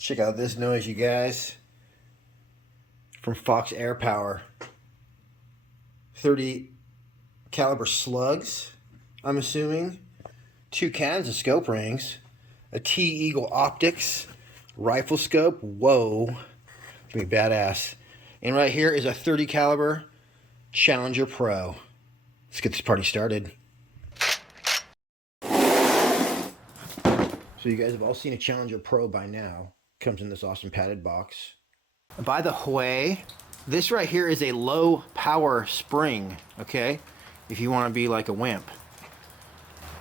Check out this noise, you guys. From Fox Air Power. 30 caliber slugs, I'm assuming. 2 cans of scope rings. A T-Eagle Optics rifle scope. Whoa. Pretty badass. And right here is a 30 caliber Challenger Pro. Let's get this party started. So you guys have all seen a Challenger Pro by now. Comes in this awesome padded box. By the way, this right here is a low power spring, okay? If you want to be like a wimp.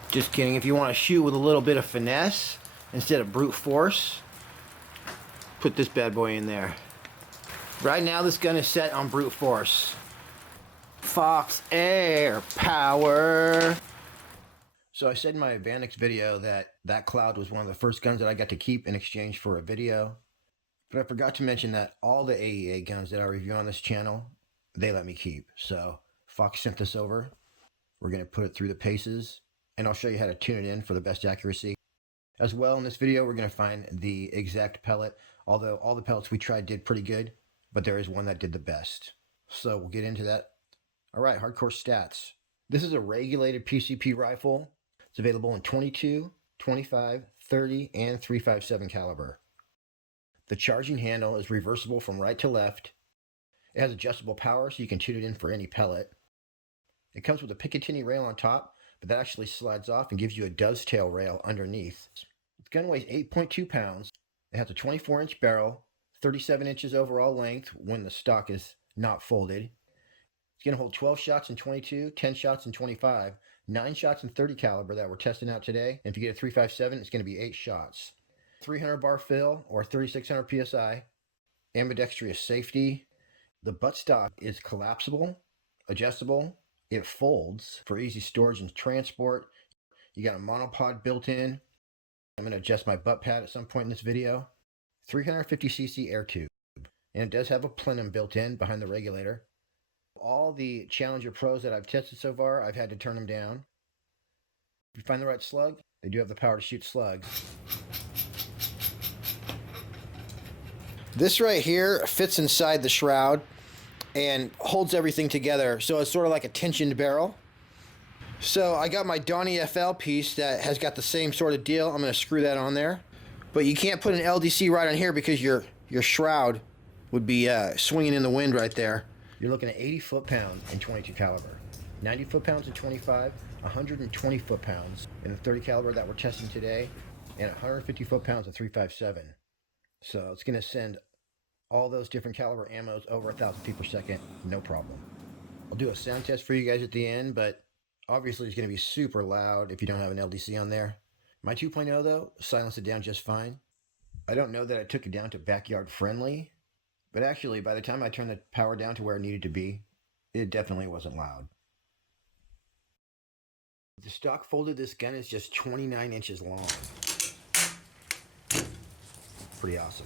Just kidding. If you want to shoot with a little bit of finesse instead of brute force, put this bad boy in there. Right now this gun is set on brute force. Fox Air Power. So I said in my Advanix video that Cloud was one of the first guns that I got to keep in exchange for a video. But I forgot to mention that all the AEA guns that I review on this channel, they let me keep. So Fox sent this over. We're going to put it through the paces, and I'll show you how to tune it in for the best accuracy. As well, in this video, we're going to find the exact pellet, although all the pellets we tried did pretty good, but there is one that did the best. So we'll get into that. All right, hardcore stats. This is a regulated PCP rifle. It's available in 22, 25, 30, and 357 caliber. The charging handle is reversible from right to left. It has adjustable power, so you can tune it in for any pellet. It comes with a Picatinny rail on top, but that actually slides off and gives you a dovetail rail underneath. The gun weighs 8.2 pounds. It has a 24-inch barrel, 37 inches overall length when the stock is not folded. It's going to hold 12 shots in 22, 10 shots in 25, 9 shots in 30 caliber that we're testing out today. And if you get a 357, it's going to be 8 shots. 300 bar fill or 3600 psi. Ambidextrous safety. The buttstock is collapsible, adjustable. It folds for easy storage and transport. You got a monopod built in. I'm going to adjust my butt pad at some point in this video. 350cc air tube. And it does have a plenum built in behind the regulator. All the Challenger Pros that I've tested so far, I've had to turn them down. If you find the right slug, they do have the power to shoot slugs. This right here fits inside the shroud and holds everything together, so it's sort of like a tensioned barrel. So I got my Donnie FL piece that has got the same sort of deal. I'm going to screw that on there. But you can't put an LDC right on here because your shroud would be swinging in the wind right there. You're looking at 80 foot-pounds in 22 caliber, 90 foot-pounds in 25, 120 foot-pounds in the 30 caliber that we're testing today, and 150 foot-pounds in 357. So it's going to send all those different caliber ammos over 1,000 feet per second, no problem. I'll do a sound test for you guys at the end, but obviously it's going to be super loud if you don't have an LDC on there. My 2.0 though, silenced it down just fine. I don't know that I took it down to backyard friendly, but actually by the time I turned the power down to where it needed to be, it definitely wasn't loud. The stock folded this gun is just 29 inches long. Pretty awesome.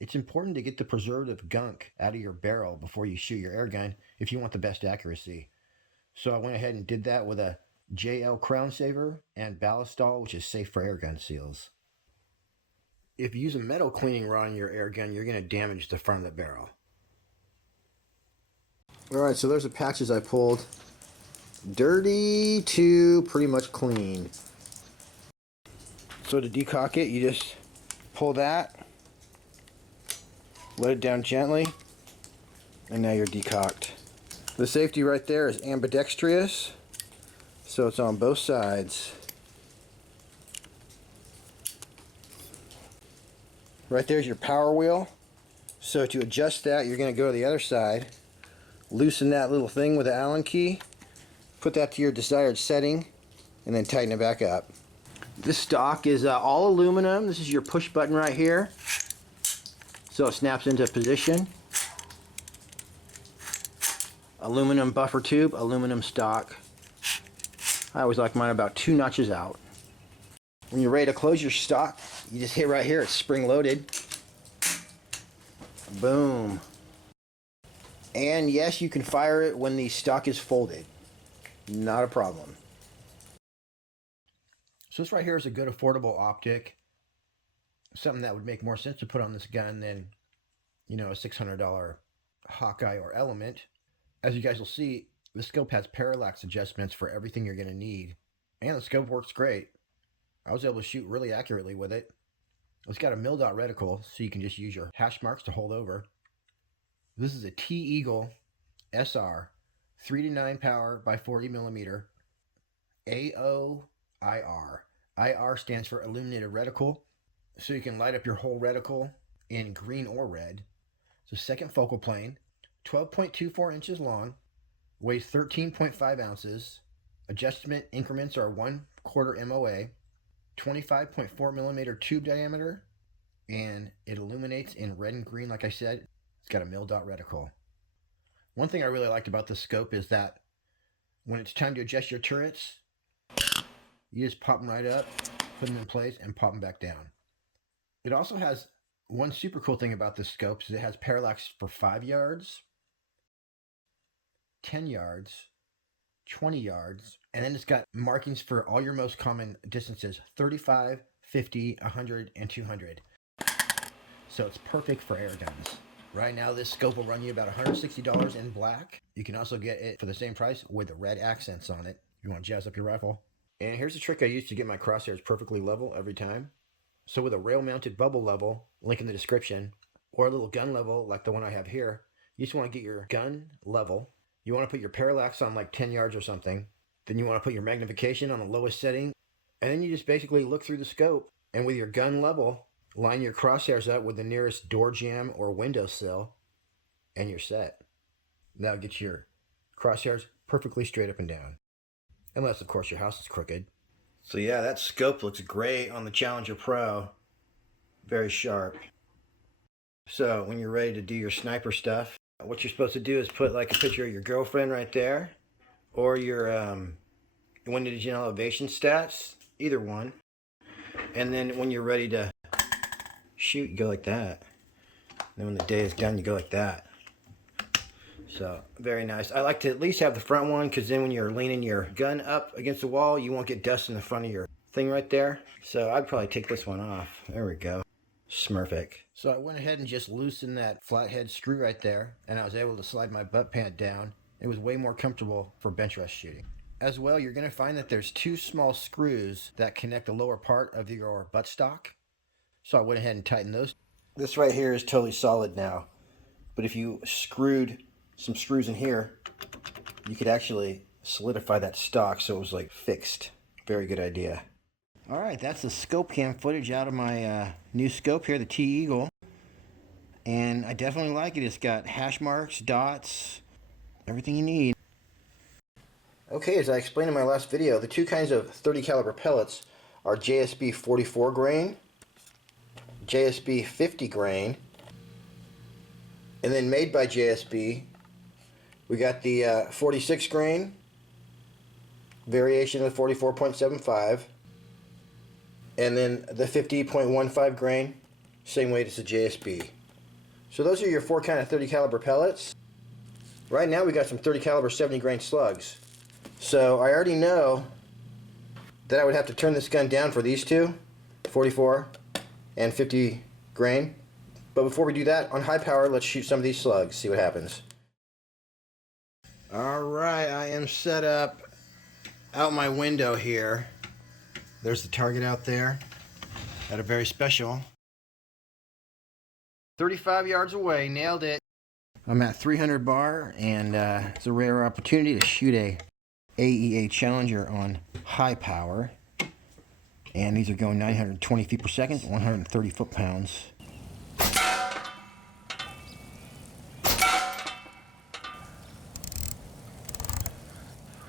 It's important to get the preservative gunk out of your barrel before you shoot your air gun if you want the best accuracy. So I went ahead and did that with a JL Crown Saver and Ballistol, which is safe for air gun seals. If you use a metal cleaning rod on your air gun, you're going to damage the front of the barrel. Alright, so there's the patches I pulled. Dirty to pretty much clean. So to decock it, you just pull that, let it down gently, and now you're decocked. The safety right there is ambidextrous, so it's on both sides. Right there's your power wheel. So to adjust that, you're going to go to the other side, loosen that little thing with the Allen key, put that to your desired setting, and then tighten it back up. This stock is all aluminum. This is your push button right here. So it snaps into position. Aluminum buffer tube, aluminum stock. I always like mine about 2 notches out. When you're ready to close your stock, you just hit right here. It's spring loaded. Boom. And yes, you can fire it when the stock is folded. Not a problem. So this right here is a good affordable optic. something that would make more sense to put on this gun than, you know, a $600 Hawkeye or Element. As you guys will see, the scope has parallax adjustments for everything you're going to need. And the scope works great. I was able to shoot really accurately with it. It's got a mil-dot reticle, so you can just use your hash marks to hold over. This is a T-Eagle SR, 3 to 9 power by 40 millimeter, AOIR. IR stands for illuminated reticle, so you can light up your whole reticle in green or red. It's a second focal plane, 12.24 inches long, weighs 13.5 ounces. Adjustment increments are 1/4 MOA, 25.4 millimeter tube diameter, and it illuminates in red and green. Like I said, it's got a mil-dot reticle. One thing I really liked about this scope is that when it's time to adjust your turrets, you just pop them right up, put them in place, and pop them back down. It also has one super cool thing about this scope is it has parallax for 5 yards, 10 yards, 20 yards, and then it's got markings for all your most common distances, 35, 50, 100, and 200. So it's perfect for air guns. Right now, this scope will run you about $160 in black. You can also get it for the same price with the red accents on it if you want to jazz up your rifle. And here's a trick I use to get my crosshairs perfectly level every time. So with a rail-mounted bubble level, link in the description, or a little gun level like the one I have here, you just want to get your gun level. You want to put your parallax on like 10 yards or something. Then you want to put your magnification on the lowest setting. And then you just basically look through the scope, and with your gun level, line your crosshairs up with the nearest door jamb or windowsill, and you're set. That'll get your crosshairs perfectly straight up and down. Unless, of course, your house is crooked. So yeah, that scope looks great on the Challenger Pro. Very sharp. So when you're ready to do your sniper stuff, what you're supposed to do is put like a picture of your girlfriend right there, or your wind engine elevation stats, either one. And then when you're ready to shoot, you go like that. And then when the day is done, you go like that. So very nice. I like to at least have the front one, because then when you're leaning your gun up against the wall, you won't get dust in the front of your thing right there. So I'd probably take this one off. There we go. Smurfic. So I went ahead and just loosened that flathead screw right there, and I was able to slide my butt pant down. It was way more comfortable for bench rest shooting. As well, you're going to find that there's 2 small screws that connect the lower part of your buttstock. So I went ahead and tightened those. This right here is totally solid now, but if you screwed some screws in here, you could actually solidify that stock so it was like fixed. Very good idea. Alright, that's the scope cam footage out of my new scope here, the T-Eagle. And I definitely like it. It's got hash marks, dots, everything you need. Okay, as I explained in my last video, the 2 kinds of 30 caliber pellets are JSB 44 grain, JSB 50 grain, and then made by JSB, we got the 46 grain, variation of 44.75, and then the 50.15 grain, same weight as the JSB. So those are your 4 kind of 30 caliber pellets. Right now we got some 30 caliber 70 grain slugs. So I already know that I would have to turn this gun down for these 2, 44 and 50 grain. But before we do that, on high power, let's shoot some of these slugs, see what happens. Alright, I am set up out my window here. There's the target out there at a very special 35 yards away. Nailed it. I'm at 300 bar, and it's a rare opportunity to shoot a AEA Challenger on high power. And these are going 920 feet per second, 130 foot-pounds.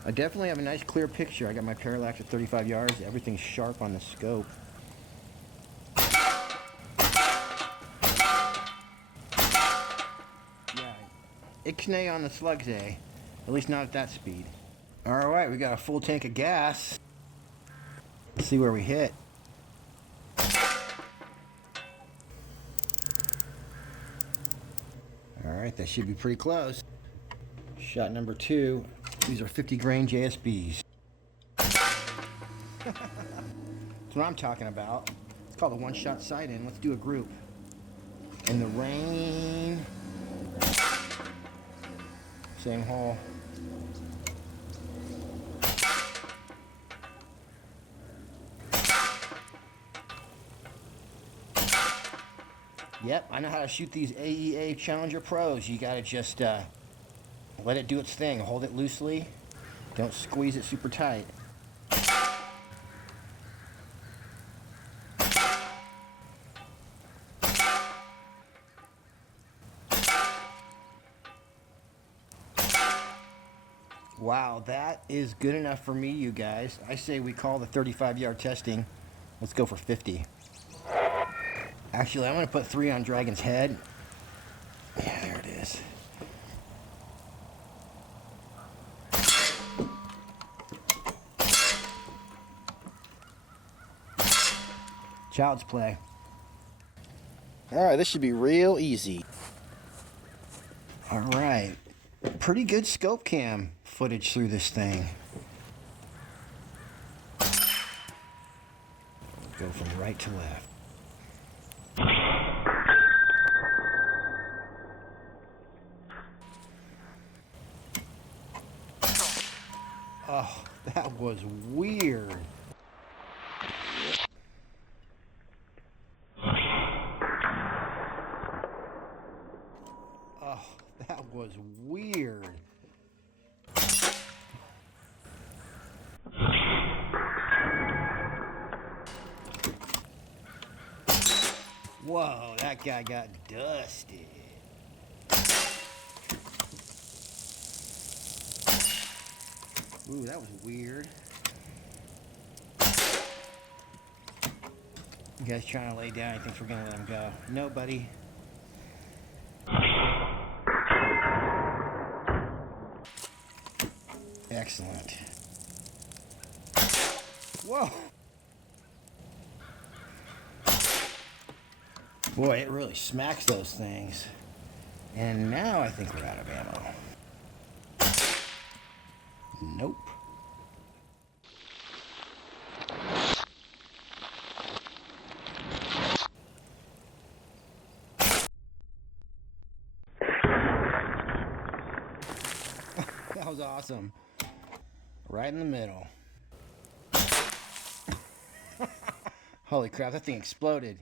I definitely have a nice clear picture. I got my parallax at 35 yards. Everything's sharp on the scope. Yeah, ixnay on the slugs, eh? At least not at that speed. Alright, we got a full tank of gas. Let's see where we hit. Alright, that should be pretty close. Shot number 2. These are 50 grain JSBs. That's what I'm talking about. It's call the one-shot sight in. Let's do a group. In the rain. Same hole. Yep, I know how to shoot these AEA Challenger Pros. You gotta just let it do its thing. Hold it loosely. Don't squeeze it super tight. Wow, that is good enough for me, you guys. I say we call the 35-yard testing. Let's go for 50. Actually, I'm going to put 3 on Dragon's head. Yeah, there it is. Child's play. All right, this should be real easy. All right. Pretty good scope cam footage through this thing. Go from right to left. Oh, that was weird. Oh, that was weird. Whoa, that guy got dusted. Ooh, that was weird. You guys trying to lay down? He thinks we're gonna let him go. No, buddy. Excellent. Whoa. Boy, it really smacks those things. And now I think we're out of ammo. Nope. That was awesome. Right in the middle. Holy crap, that thing exploded.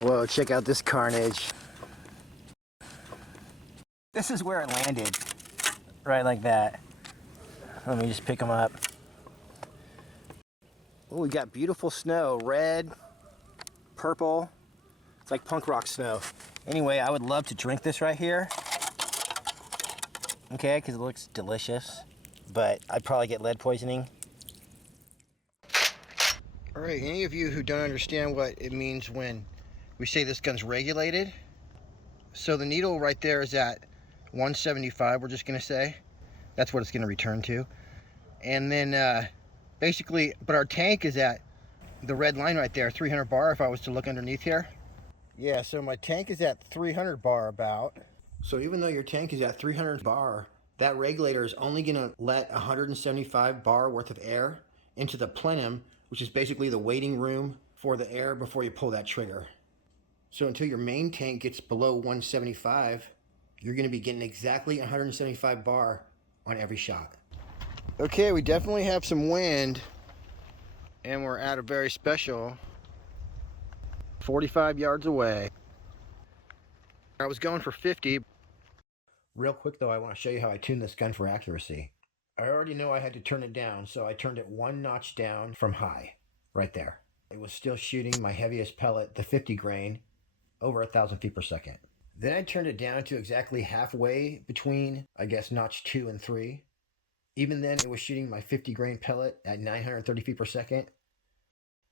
Whoa, check out this carnage. This is where it landed. Right like that. Let me just pick them up. Oh, we got beautiful snow. Red, purple. It's like punk rock snow. Anyway, I would love to drink this right here. Okay, because it looks delicious. But I'd probably get lead poisoning. All right, any of you who don't understand what it means when we say this gun's regulated. So the needle right there is at 175, we're just gonna say. That's what it's gonna return to. And then basically, but our tank is at the red line right there, 300 bar if I was to look underneath here. Yeah, so my tank is at 300 bar about. So even though your tank is at 300 bar, that regulator is only gonna let 175 bar worth of air into the plenum, which is basically the waiting room for the air before you pull that trigger. So until your main tank gets below 175, you're gonna be getting exactly 175 bar on every shot. Okay, we definitely have some wind and we're at a very special 45 yards away. I was going for 50. Real quick though, I wanna show you how I tuned this gun for accuracy. I already know I had to turn it down, so I turned it 1 notch down from high, right there. It was still shooting my heaviest pellet, the 50 grain, over 1,000 feet per second. Then I turned it down to exactly halfway between, I guess, notch 2 and 3. Even then, it was shooting my 50 grain pellet at 930 feet per second.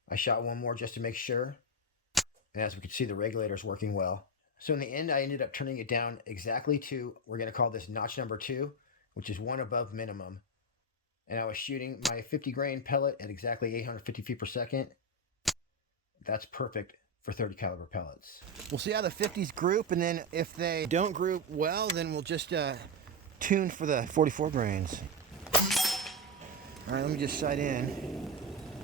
I shot one more just to make sure. And as we can see, the regulator's working well. So in the end, I ended up turning it down exactly to, we're gonna call this notch number 2, which is 1 above minimum. And I was shooting my 50 grain pellet at exactly 850 feet per second. That's perfect for 30 caliber pellets. We'll see how the 50s group, and then if they don't group well, then we'll just tuned for the 44 grains. All right, let me just sight in.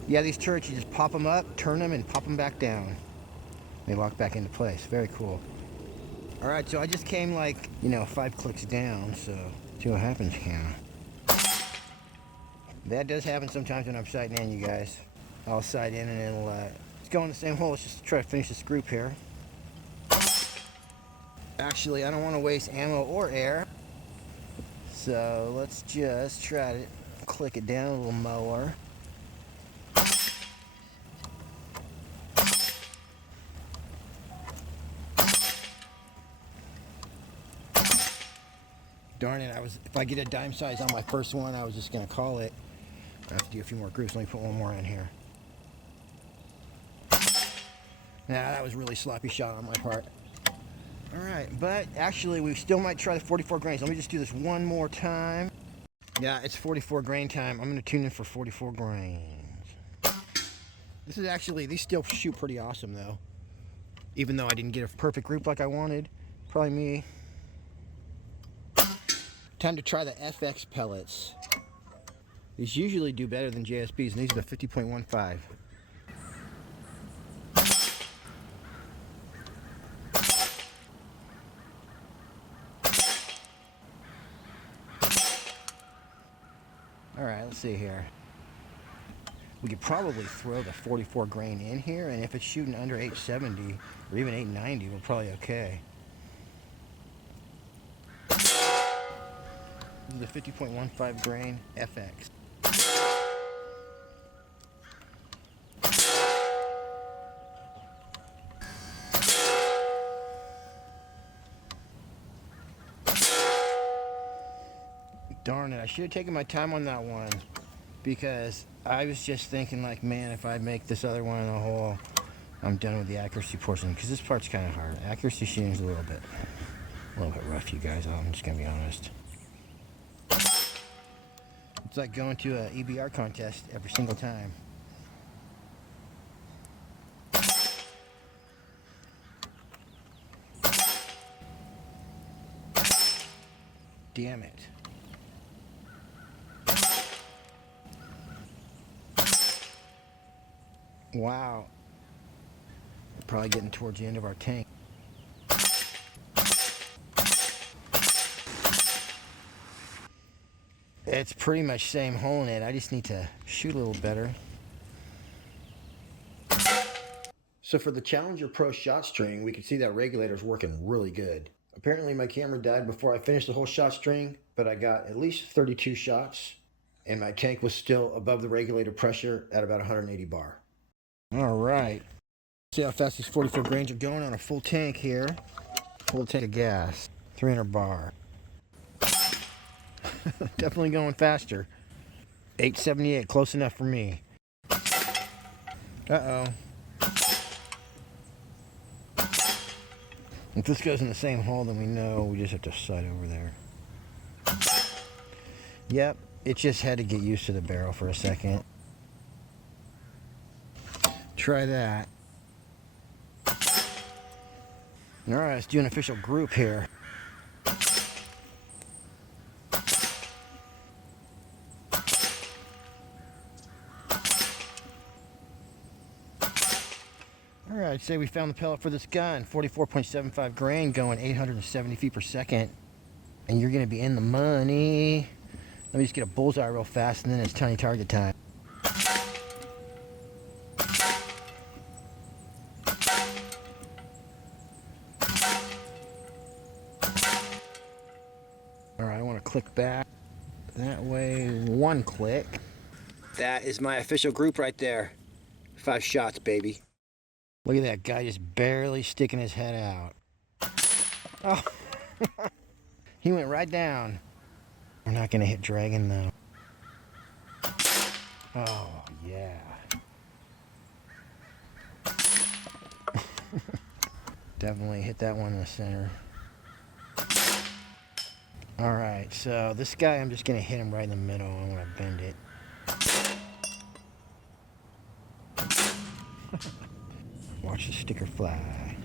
Yeah, these turrets, you just pop them up, turn them, and pop them back down. They lock back into place. Very cool. All right, so I just came like, 5 clicks down, so see what happens here. That does happen sometimes when I'm sighting in, you guys. I'll sight in and it'll let's go in the same hole. Let's just try to finish this group here. Actually, I don't want to waste ammo or air, so let's just try to click it down a little more. Darn it, if I get a dime size on my first one, I was just gonna call it. I have to do a few more groups. Let me put one more in here. Nah, that was a really sloppy shot on my part. All right, but actually we still might try the 44 grains. Let me just do this one more time. Yeah, it's 44 grain time. I'm gonna tune in for 44 grains. This is actually, these still shoot pretty awesome though. Even though I didn't get a perfect group like I wanted. Probably me. Time to try the FX pellets. These usually do better than JSBs, and these are the 50.15. Alright, let's see here. We could probably throw the 44 grain in here, and if it's shooting under 870 or even 890, we're probably okay. This is the 50.15 grain FX. Darn it, I should have taken my time on that one, because I was just thinking like, man, if I make this other one in the hole, I'm done with the accuracy portion, because this part's kind of hard. Accuracy shooting is a little bit rough, you guys. I'm just gonna be honest. It's like going to an EBR contest every single time. Damn it. Wow. We're probably getting towards the end of our tank. It's pretty much same hole in it. I just need to shoot a little better. So for the Challenger Pro shot string, we can see that regulator's working really good. Apparently my camera died before I finished the whole shot string, but I got at least 32 shots, and my tank was still above the regulator pressure at about 180 bar. All right. See how fast these 44 grains are going on a full tank here. Full tank of gas. 300 bar. Definitely going faster. 878, close enough for me. Uh-oh. If this goes in the same hole, then we know we just have to sight over there. Yep, it just had to get used to the barrel for a second. Try that. Alright, let's do an official group here. Alright, I'd say we found the pellet for this gun. 44.75 grain going 870 feet per second. And you're going to be in the money. Let me just get a bullseye real fast, and then it's tiny target time. Alright, I want to click back. That way, one click. That is my official group right there. 5 shots, baby. Look at that guy just barely sticking his head out. Oh, he went right down. We're not going to hit Dragon, though. Oh, yeah. Definitely hit that one in the center. Alright, so this guy, I'm just going to hit him right in the middle. I'm going to bend it. Watch the sticker fly.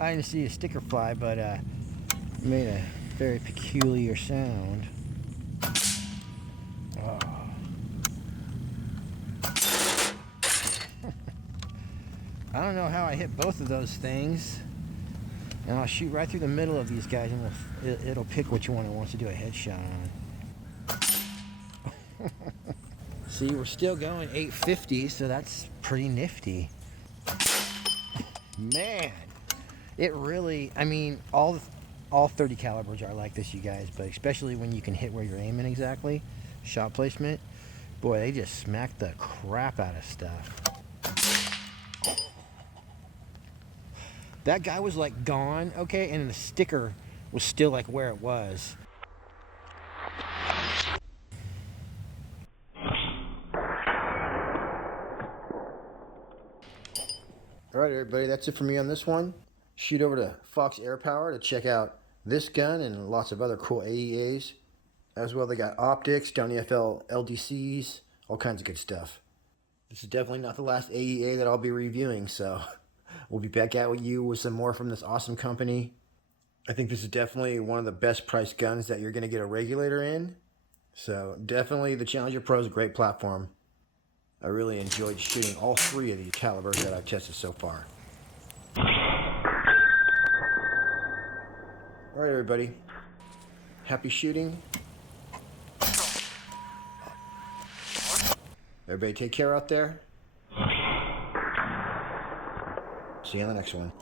I didn't see a sticker fly, but it made a very peculiar sound. Oh. I don't know how I hit both of those things. And I'll shoot right through the middle of these guys, and it'll pick which one it wants to do a headshot on. See, we're still going 850, so that's pretty nifty. Man, it really, I mean, all 30 calibers are like this, you guys, but especially when you can hit where you're aiming exactly, shot placement, boy, they just smack the crap out of stuff. That guy was like gone, okay, and the sticker was still like where it was. All right, everybody, that's it for me on this one. Shoot over to Fox Air Power to check out this gun and lots of other cool AEAs. As well, they got optics, Downey FL LDCs, all kinds of good stuff. This is definitely not the last AEA that I'll be reviewing, so we'll be back at you with some more from this awesome company. I think this is definitely one of the best priced guns that you're going to get a regulator in. So definitely the Challenger Pro is a great platform. I really enjoyed shooting all 3 of these calibers that I've tested so far. All right, everybody. Happy shooting. Everybody take care out there. See you on the next one.